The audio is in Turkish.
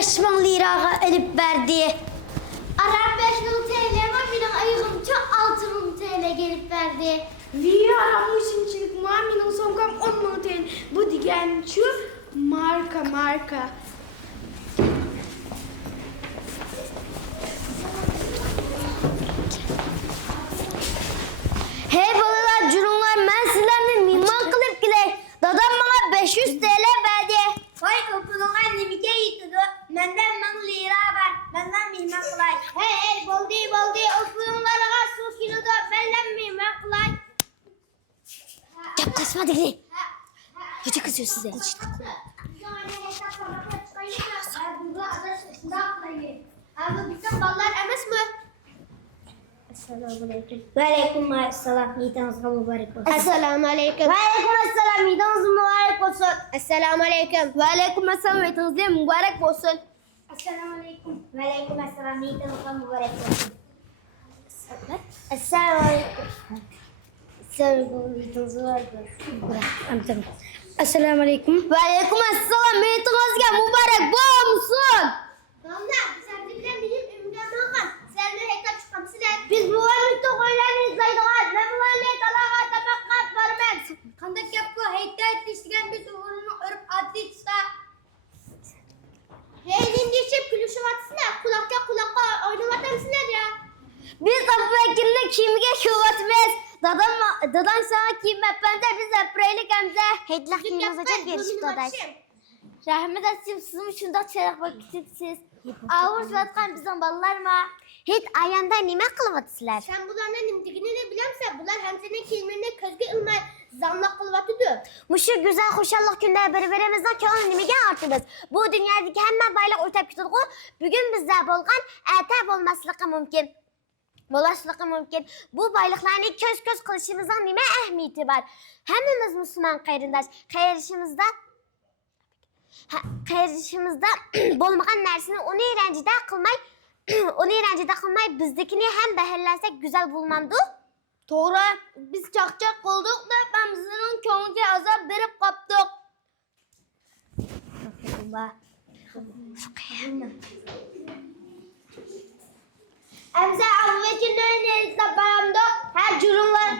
5.000 liraga elip verdi. Arar 5.000 TL var, benim ayığımca 6.000 TL gelip verdi. Vi aramışın çıkma, benim somkam 10.000 TL. Bu diyen şu marka. Hey balalar, cürünler, ben sizlerle mimar kılıp gideyim. Dadam bana 500 TL verdi. Vay okulun annemi yıkıdı. Benden 1000 lira ver. Benden mimar kolay. Hey boldi okulunlara su kilodu. Benden mimar kolay. Ya kaçma deli. Hoca kızıyor size. Abi bütün ballar emes mi? Esselamualeyküm. Ve aleykümselam. Mideniz mübarek olsun. Esselamualeyküm. Ve aleykümselam. Mideniz mübarek olsun. Esselamualeyküm. Ve aleykümselam. Mideniz mübarek olsun. Esselamualeyküm. Ve aleykümselam. Mideniz mübarek olsun. Esselamualeyküm. Esselamualeyküm. Ve aleykümselam. Mideniz mübarek olsun. Damla sen de bilen benim ümrümden var. Sen de hektar çıkamsın. Biz bu varlıkta koylarını izleydik. Ne bu varlıkta talağa tabakkat vermez. Kandak yapı heykel etmişken biz uğrunu örüp adli çıta. Heynin geçip külüşü vatsınlar. Kulakta oynamatmışsınlar ya. Biz Abu Bekir'le kimge şuvatmez. Dadan sana kim bende biz Apreylik emze. Hedlah kimimize bir dadaş. Rahmet etsin sizin için de çeyrek vakitsiz. Ağır sıvatkan bizim ballar mı? Hiç ayanda nime kılvatsılar. Sen bunların nimdigini ne bilemse bunlar hem senin kelimelerine közge ilmay zamlak kılvatıdır. Muşu güzel hoşallık günler berberimizden ki onun nimige artıbız. Bu dünyadaki hemen baylık ortaya tutulgu bugün bizde bolgan ertep olmasılığı mümkün. Bolaşlığı mümkün. Bu baylıklarını köz kılışımızdan nime ehmiyeti var. Hemimiz Müslüman kayrindaş. Kayırışımızda bolmagan nersini onu eğrencide kılmay bizdekini hem beherlersek güzel bulmamdı. Doğru. Biz çakçak olduk da ben bizlerin köyünce azap verip kaptık. Emse Abu Bekir'in elinizde bayramda her cürüm var.